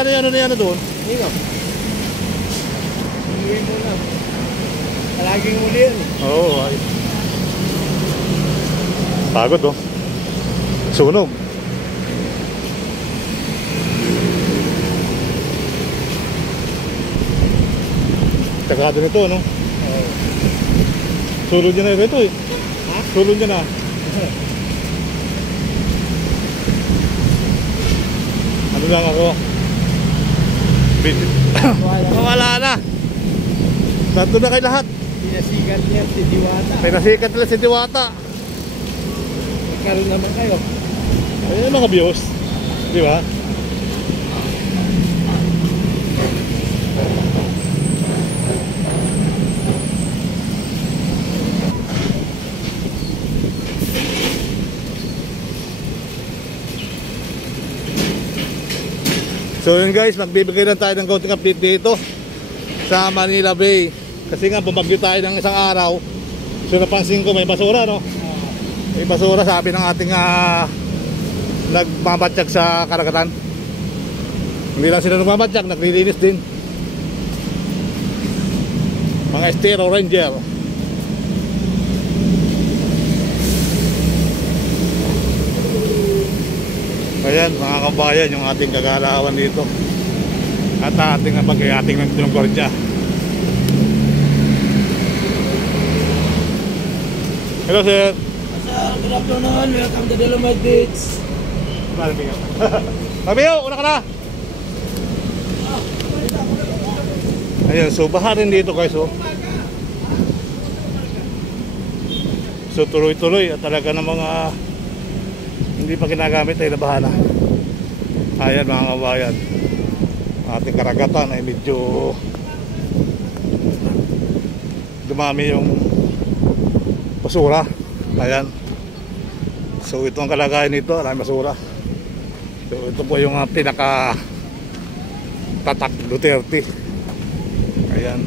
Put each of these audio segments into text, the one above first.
magkano yan doon? Dito. Hingin mo lang. Palaging uli yan. Oo, ay. Pagod oh. Sunog. Tagado nito, no? Oo. Sulod niya na ito eh. Ha? Sulod niya na. Ano lang ako? Wala na. Nandun na kayo lahat. Pinasikat niya si Diwata. Pinasikat nila si Diwata. Nagkaroon naman kayo. Ayun mga views. Di ba? So yun guys, magbibigay lang tayo ng counting update dito sa Manila Bay. Kasi nga bumagyo tayo ng isang araw. So napansin ko may basura, no? May basura, sabi ng ating nagmamatyak sa karagatan. Hindi lang sila nagmamatyak, naglilinis din. Mga Estero Ranger. Ayan mga kabayan, yung ating kagalawan dito. At ating ng Concordia. Hello sir. Sir, good afternoon. Welcome to Dolomite Beach. Mabiyo, una ka na. Ayan, so baha rin dito guys, oh. So tuloy-tuloy at talaga ng mga hindi pa ginagamit ay nabaha na. Ayan mga kabayan, ating karagatan ay medyo dumami yung basura. Ayan. So ito ang kalagayan nito, maraming basura. So ito po yung pinaka tatak Duterte. Ayan.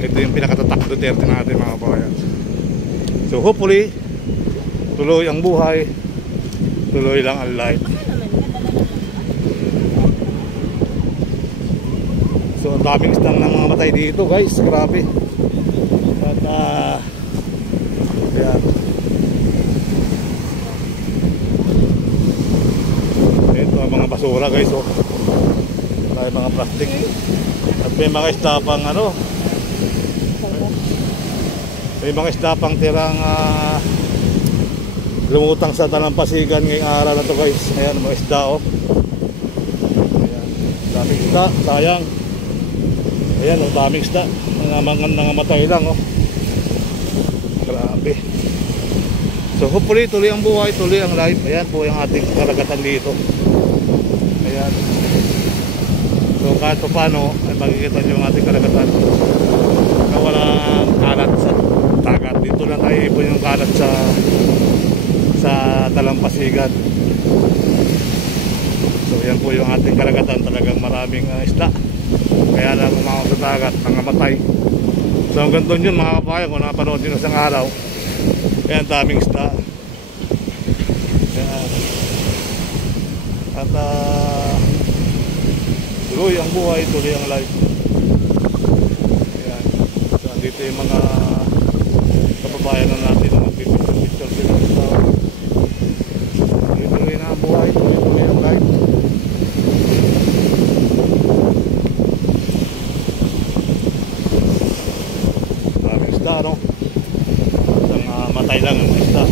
Ito yung pinaka tatak Duterte natin mga kabayan. So hopefully tuloy ang buhay, tuloy lang ang life. So ang daming isdang na mga matay dito guys, grabe. At ayan. Ito ang mga basura guys, oh. May mga plastic. At may mga istapang may mga istapang tirang lumutang sa Dalampasigan ngayong araw na to guys. Ayan mga isda, oh. Ayan, daming isda, sayang. Ayan, oh, daming isda. Nangamatay lang, oh. Grabe. So hopefully tuloy ang buhay, tuloy ang life. Ayan po yung ating karagatan dito. Ayan. So kahit pa paano ay makikita nyo yung ating karagatan na walang kalat sa dagat. Dito lang tayo ipon yung kalat sa Dalampasigan. So yan po yung ating karagatan, talagang maraming isda. Kaya lang umawak sa dagat, nangamatay. So hanggang doon yun mga kabayan, kung napanood nyo isang araw. Kaya daming isda. Kaya, at tuloy ang buhay, tuloy ang life. Ayan. So andito yung mga kababayan na natin na magpipicture sila sa tao. Tuloy na ang buhay, tuloy ang life. Maraming isda, no? Isang matay lang ang isda.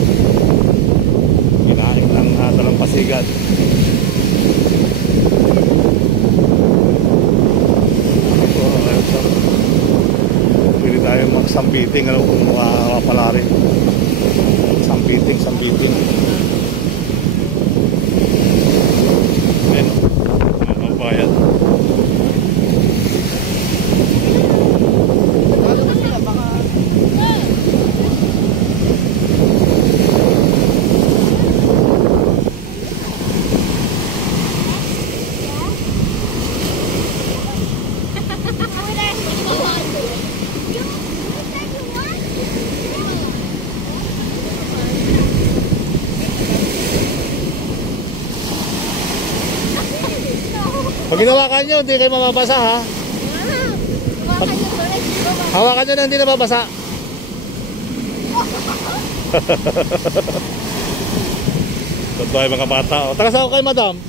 Kinain ng Dalampasigan. Pwede tayo magsambiting kung makakapala rin. Sambiting. Ayan, mga bayan. Pag hinawakan nyo, hindi kayo mababasa ha. Hawakan nyo na hindi nababasa. Totoo yung mga bata. O, taga saan kayo, madam?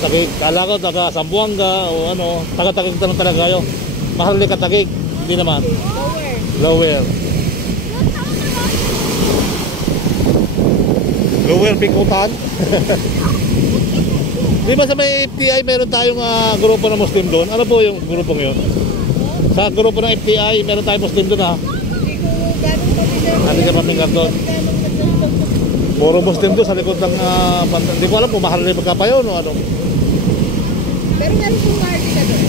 Katagig. Kala ko taga Sambuanga o ano. Taga-tagig tanong talaga kayo. Maharli katagig. Hindi naman. Lower. Lower Pikutan. Di ba sa may FTI meron tayong grupo ng Muslim doon? Ano po yung grupong yun? Sa grupo ng FTI meron tayong Muslim doon ha? Hindi ka pamingkar doon. Puro Muslim doon sa likod ng banda. Hindi ko alam kung mahal rin magkapayo o ano. Pero meron pong party ka doon.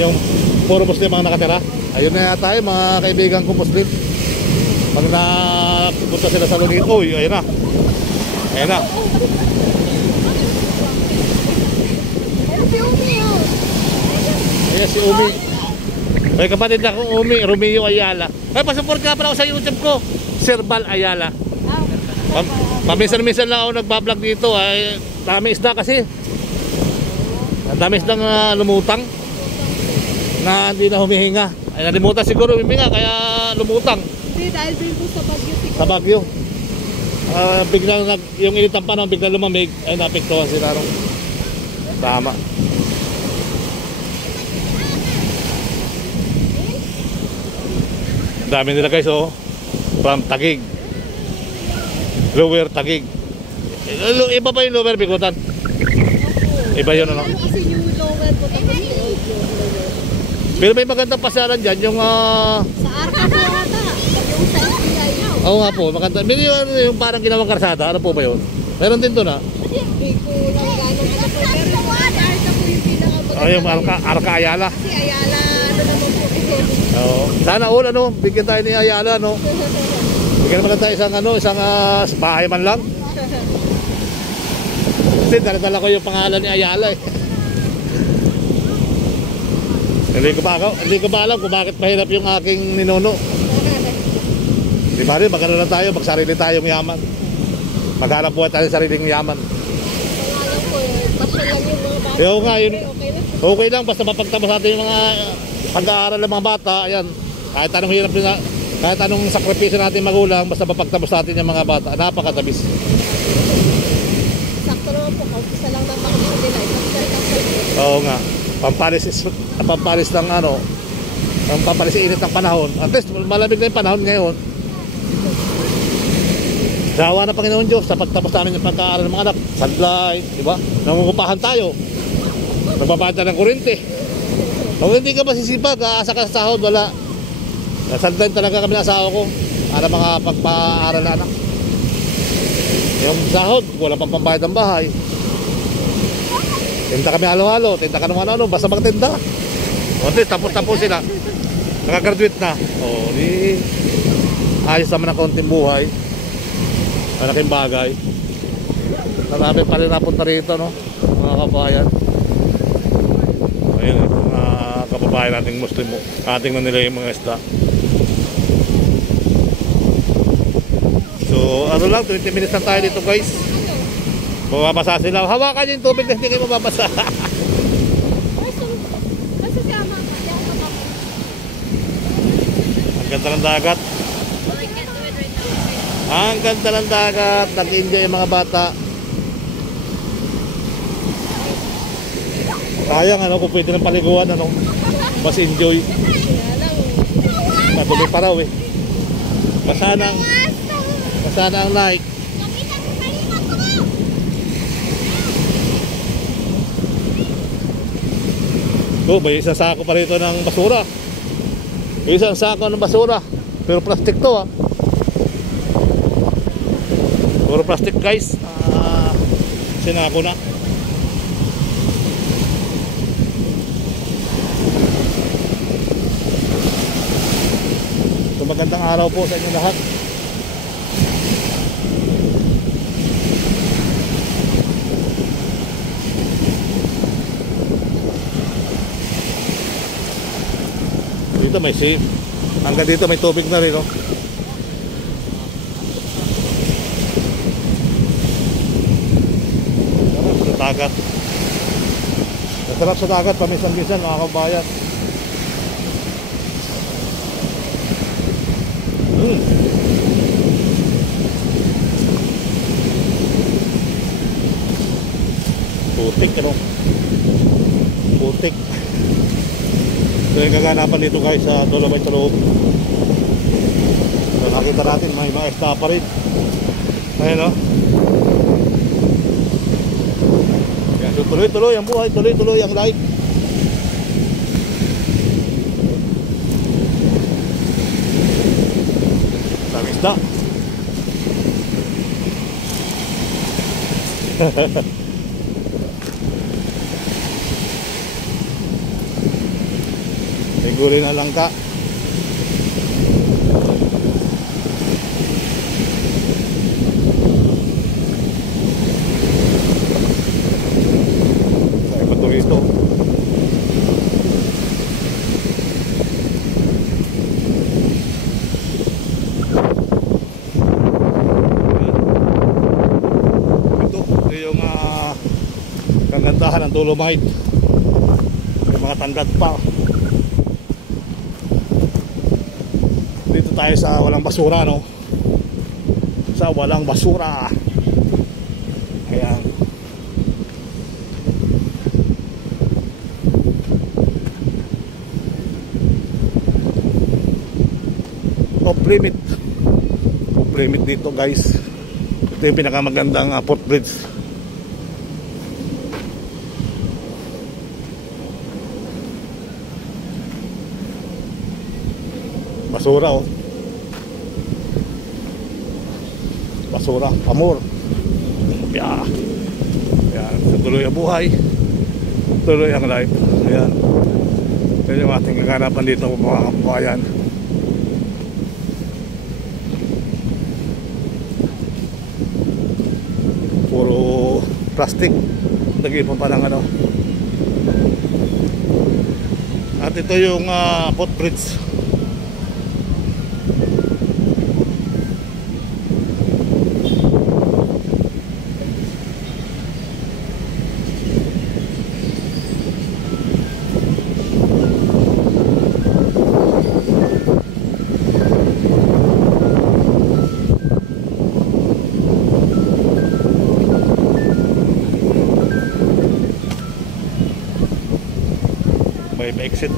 Yung puro Muslim mga nakatira. Ayun na tayo mga kaibigan ko Muslim. Pag napunta sila sa Lungin, uy, ayun na. Ayun na. Si Umi oh. Ayan si Umi. May kapatid na akong Umi, Romeo Ayala. Ay, pasupport ka pala ako sa YouTube ko. Serbal Ayala. Paminsan-minsan lang ako nagbablog dito. Ay, dami isda kasi. Ang dami isdang lumutang. Na hindi na humihinga. Ay, nalimutan siguro humihinga kaya lumutang. Hindi, dahil din po sa Bagyo siguro. Sa Bagyo. Biglang yung init ng panahon, biglang lumamig. Ay, napektuhan sila ron. Tama. Dami nila guys oh. From Tagig. Lower Tagig. Iba ba yung Lower Bikutan? Iba yun ano? Kasi yung lower po tapos yung old lower. Pero may magandang pasyalan dyan yung Sa Arca po ata. Yung sa SBI. oo nga po, maganda. May yung parang ginawang karsada. Ano po ba yun? Meron din doon ha? Hindi ko lang gano'ng ano po. Pero sa Arca po yung pinakamaganda. Oh, yung Arca Ayala. Si Ayala, ano naman po kasi. Oo. Sana all ano, bigyan tayo ni Ayala no. Bigyan naman tayo isang bahay man lang. Kasi dala-dala ko yung pangalan ni Ayala eh. Hindi ko ba alam kung bakit mahirap yung aking ninuno. Di ba rin, magano lang tayo, magsarili tayong yaman. Maghanap buhay tayo sa sariling yaman. Pangalan ko eh. Pasya lang yung mga bata. Oo nga, yun. Okay lang. Okay lang, basta mapagtapos natin yung mga pag-aaral ng mga bata, ayan. Kahit anong hirap nila, kahit anong sakripisyo natin magulang, basta mapagtapos natin yung mga bata, napakatabis. Sakto naman po, isa lang ng makikita nila. Oo nga, pampalis ng ano, pampalis init ng panahon. At least, malamig na yung panahon ngayon. Sawa na Panginoon Diyos sa pagtapos namin yung pagkaaral ng mga anak, sadlay, di ba? Nangungupahan tayo. Nagbabayad ng kuryente. Kung hindi ka masisipag, aasa ka sa sahod, wala. Nasadlayin talaga kami ng asawa ko para mga pagpaaral na anak. Yung sahod, wala pang pambayad ng bahay. Tinda kami halo-halo, tinda ka naman ano, basta magtinda. O, tapos sila. Nakagraduate na. O, di ayos naman ang kaunting buhay. Malaking bagay. Marami pa rin napunta rito, no? Mga kabayan. Ayun, mga kababayan nating Muslim. Ating na nila yung mga isda. So, ano lang, 20 minutes lang tayo dito, guys. Mababasa sila. Hawakan yung tubig na hindi kayo mababasa. Ang ganda ng dagat. Ang ganda ng dagat. Nag-enjoy yung mga bata. Sayang ano, kung pwede ng paliguan ano. Mas enjoy. Madumi pa raw eh. Masana ang night. Oh, may isang sako pa rito ng basura. May isang sako ng basura. Pero plastic to ah. Puro plastic guys. Sinako na. So, magandang araw po sa inyo lahat. Dito may safe. Hanggang dito may tubig na rin, no? Dagat. Sarap sa dagat, paminsan-minsan mga kabayan. Putik, ano? Putik. So yung kaganapan dito guys sa Dolomite sa loob. So nakita natin may mga estapa rin. Ayan, o. So tuloy-tuloy ang buhay, tuloy-tuloy ang life. Sa isda. Siguro na lang ka. Ay, patuloy ito. Ito yung kagandahan ng Dolomite. May mga tandat pa. Dito tayo sa walang basura, no? Sa walang basura. Ayan. Off limit. Off limit dito guys. Ito yung pinakamagandang footbridge. Basura, oh. Basura, amor. Yeah. Ayan. Tuloy ang buhay, tuloy ang life. Ayan. Ito yung ating kaganapan dito mga kabayan. Puro plastic. Nag-ipon pa ng ano. At ito yung footbridge. May exit.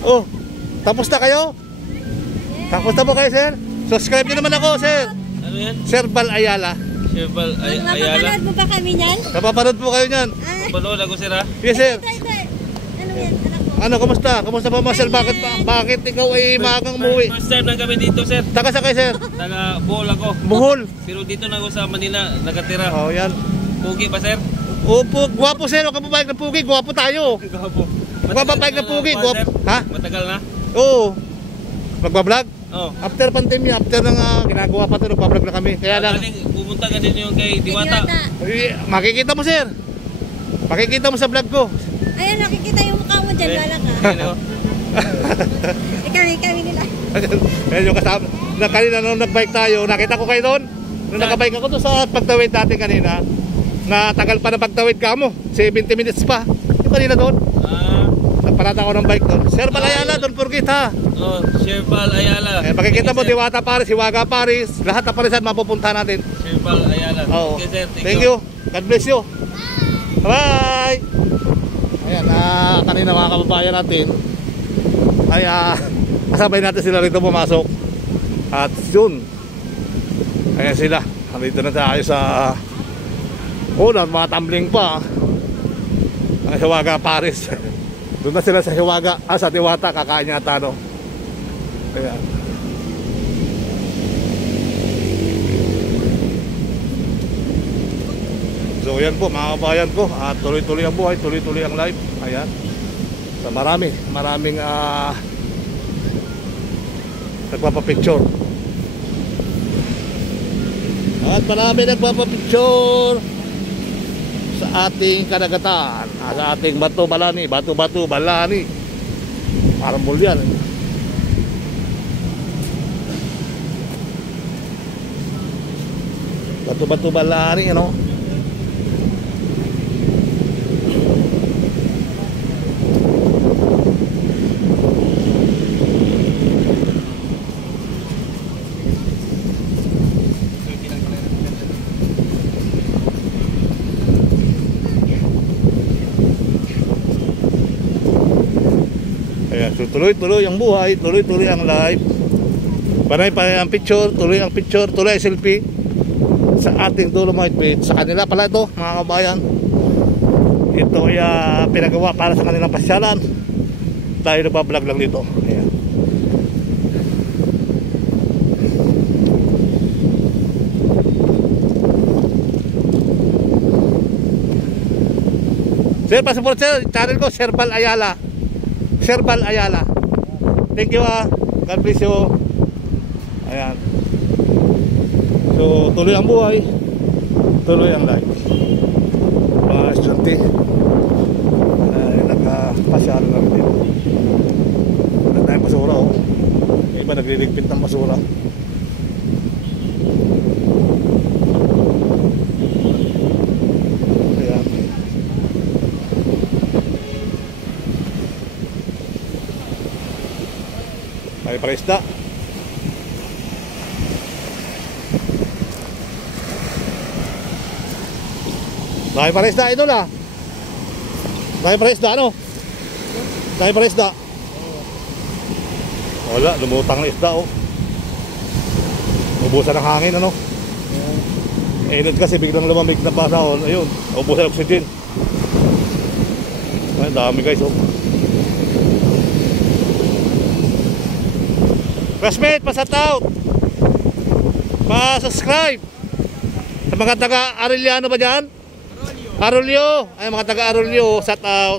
Oh, tapos na kayo? Tapos na po kayo, sir? Subscribe nyo naman ako, sir. Ano yan? Sir Bal Ayala. Sir Bal Ayala. Napapanood mo ba kami niyan? Napapanood po kayo nyan. Panood ako, sir, ha? Yes, sir. Ito. Ano yan, anak ko? Ano, kumusta? Kumusta pa, sir? Bakit ikaw ay maagang umuwi? First time lang kami dito, sir. Taga sa kayo, sir? Taga Bohol ako. Bohol. Pero dito na ako sa Manila, nakatira. Oh, yan. Pugi ba, sir? Opo, gwapo, sir. Huwag ka papayag ng pugi. Gwapo tayo. Gwapo. Magpapayag ng pugi. Gwapo. Ha? Matagal na? Oo. Magbablog? Oo. After pandemya, after ng ginagawa pa ito, nagbablog na kami. Kaya lang, Pumunta ka din yung kay Diwata. makikita mo, sir. Makikita mo sa vlog ko. Ayan, nakikita yung mukha mo dyan, wala ka. Ano? Kami nila. Yan yung kasama. Kanina nung nagbike tayo, nakita ko kayo doon. Nung nakabike ako doon sa pagtawid natin kanina, na tagal pa na pagtawid ka mo. 70 minutes pa. Yung kanina doon. Nagparata ako ng bike doon. Sir Bal Ayala, don't forget ha. Oh, Sir Bal Ayala. Makikita mo, Diwata Paris, Hiwaga Paris. Lahat na parisan mapupunta natin. Sir Bal Ayala. Oo. Okay, sir. Thank you. God bless you. Bye! Ayan, kanina mga kababayan natin ay kasabay natin sila rito pumasok. At yun, ayan sila. Nandito na tayo sa mga tumbling pa ang Hiwaga Paris. Doon na sila sa Hiwaga, sa Diwata, kakain yata, no? Ayan. So yan po mga kabayan ko, tuloy-tuloy ang buhay, tuloy-tuloy ang life. Ayan. So maraming nagpapapicture. At marami nagpapapicture sa ating karagatan, sa ating Bato Balani. Marmol yan. Bato-bato balari, ano? Ayan, so tuloy-tuloy ang buhay, tuloy-tuloy ang life. Panay pa ang picture, tuloy ang picture, tuloy ang selfie sa ating Dolomite Beach. Sa kanila pala ito, mga kabayan. Ito ay pinagawa para sa kanilang pasyalan. Tayo nagbablog lang dito. Ayan. Sir, pasuport sir, channel ko, Serbal Ayala. Serbal Ayala. Thank you God bless you. Ayan. So tuloy ang buhay, tuloy ang life. Mga estudyante nagpasyalo lang dito. Wala tayong basura, oh. Yung iba nagliligpit ng basura. Ayan. May paresda. Dahil paresda, idol ah. Dahil paresda, ano? Dahil paresda. Wala, lumutang na isda, oh. Ubusan ng hangin, ano? Inod kasi biglang lumamig na pasahon. Ayun, ubusan ng oxygen. Ay, dami guys, oh. Classmate, pa-shout out, pa-subscribe sa mga taga-Arellano ba dyan? Arroyo. Ay, mga taga-Arroyo, shout out.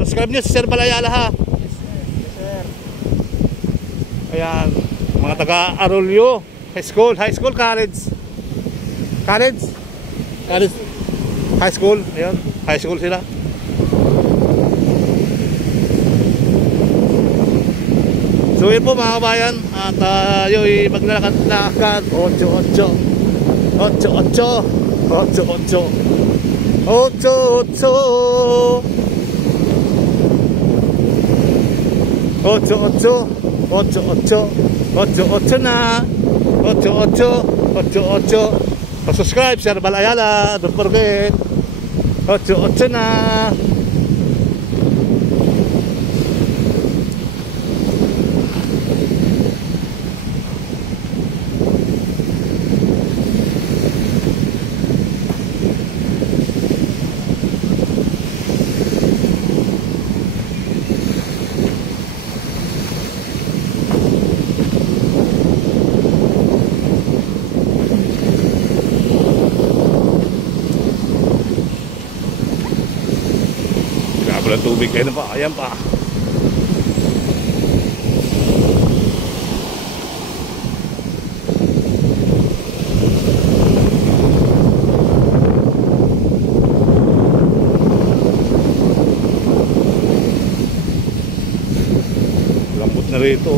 Subscribe nyo si Sir Balayala, ha? Yes sir. Ayan, mga taga-Arroyo high school, college, high school. Ayan, high school sila. So yun po mga kabayan, at tayo'y maglalakad-lakad. 8 na. 8. Subscribe, Sir Balayala, don't forget. 8 na. Walang tubig kayo na pa, ayan pa. Lambot na rito.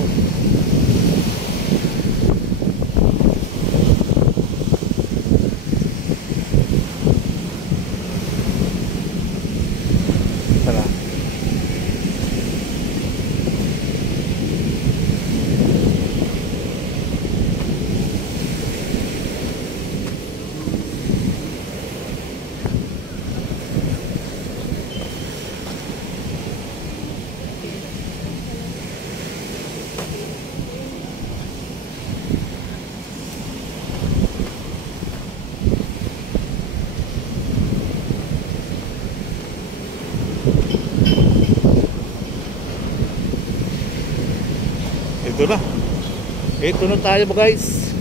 Ito na tayo guys.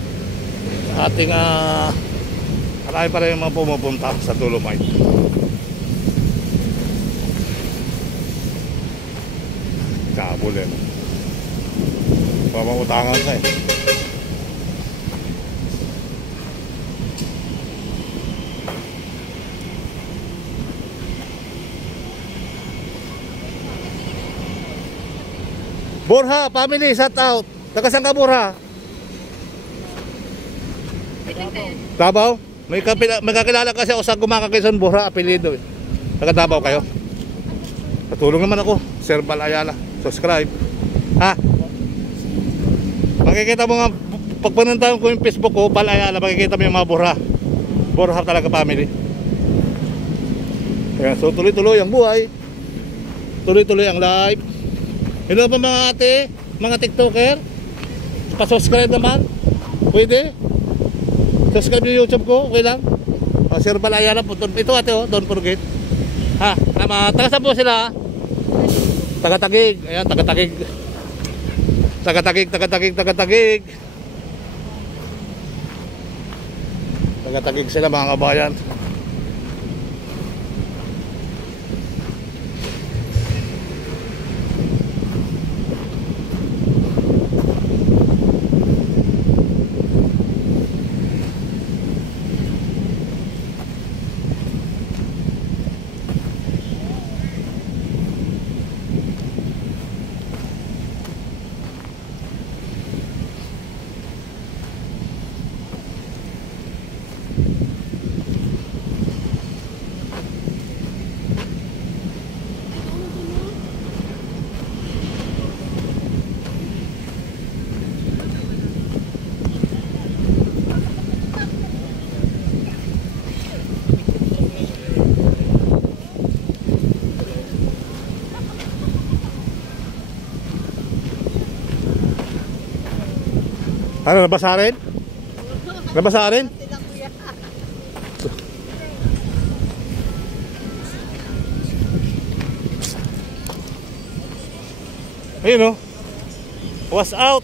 Ating marami pa rin mga pumupunta sa Dolomite. Kabul yan. Pamamutangan ka eh. Borha family, shout out. Taga saan ka, Borha? Davao? May kakilala kasi ako sa Gumaka Quezon Bora, apelido eh. Taga Davao kayo? Patulong naman ako, Sir Bal Ayala. Subscribe. Ha? Makikita mo nga, pag panuntahan ko yung Facebook ko, Bal Ayala, makikita mo yung mga Bora. Bora talaga family. Ayan, so tuloy-tuloy ang buhay. Tuloy-tuloy ang live. Hello pa mga ate, mga TikToker. Pa-subscribe naman. Pwede. Subscribe yung YouTube ko, okay lang. Sir Bal Ayala po. Ito ate oh, don't forget. Ha, taga saan po sila? Taga-Tagig. Ayan, taga-Tagig. Taga-Tagig. Taga-Tagig sila mga kabayan. Ano, nabasa rin? Nabasa rin? Ayun o. Was out.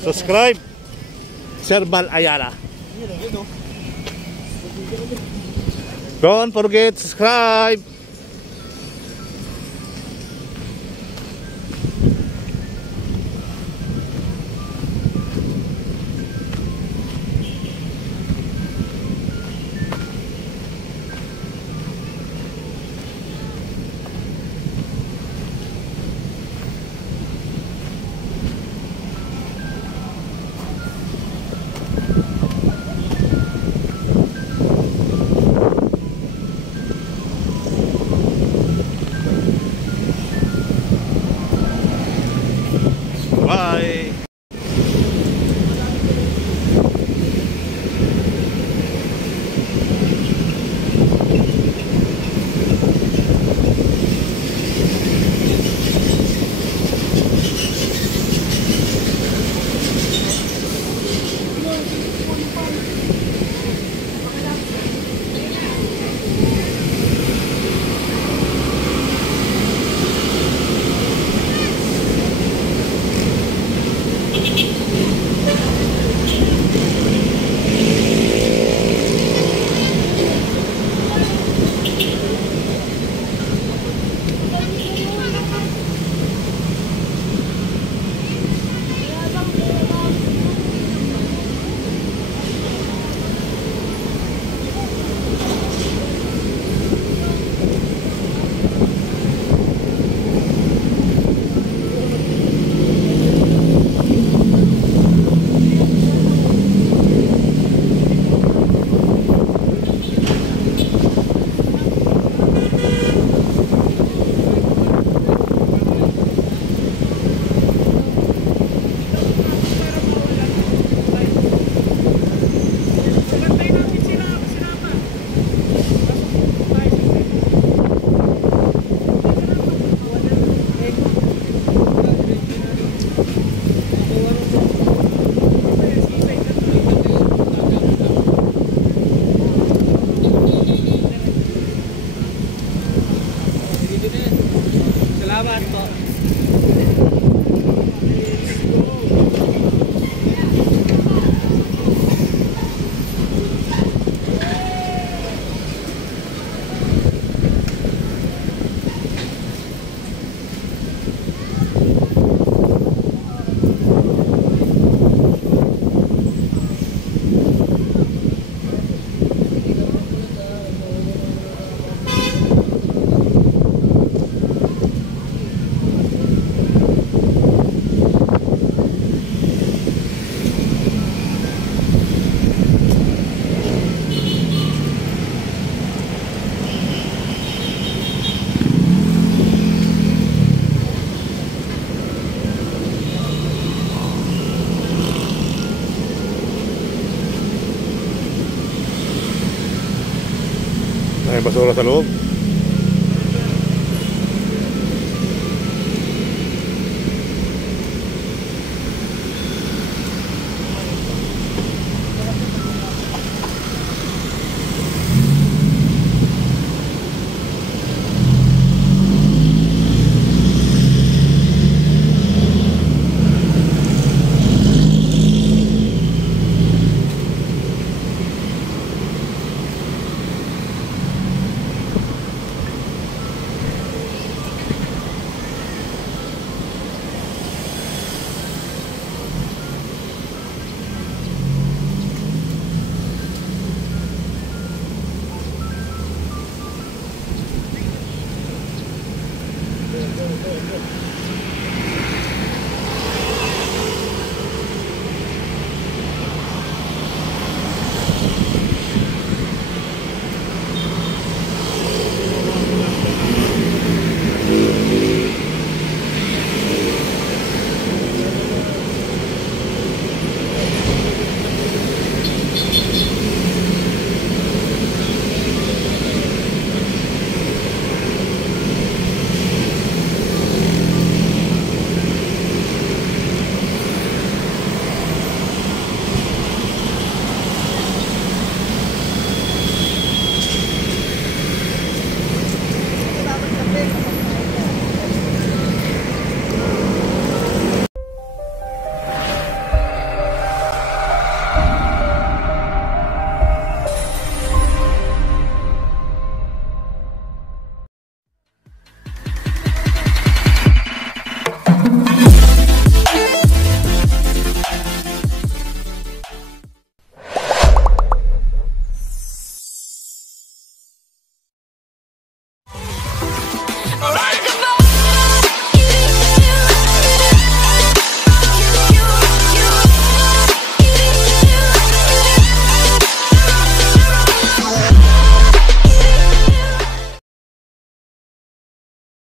Subscribe. Sir Bal Ayala. Don't forget subscribe. may basura sa loob.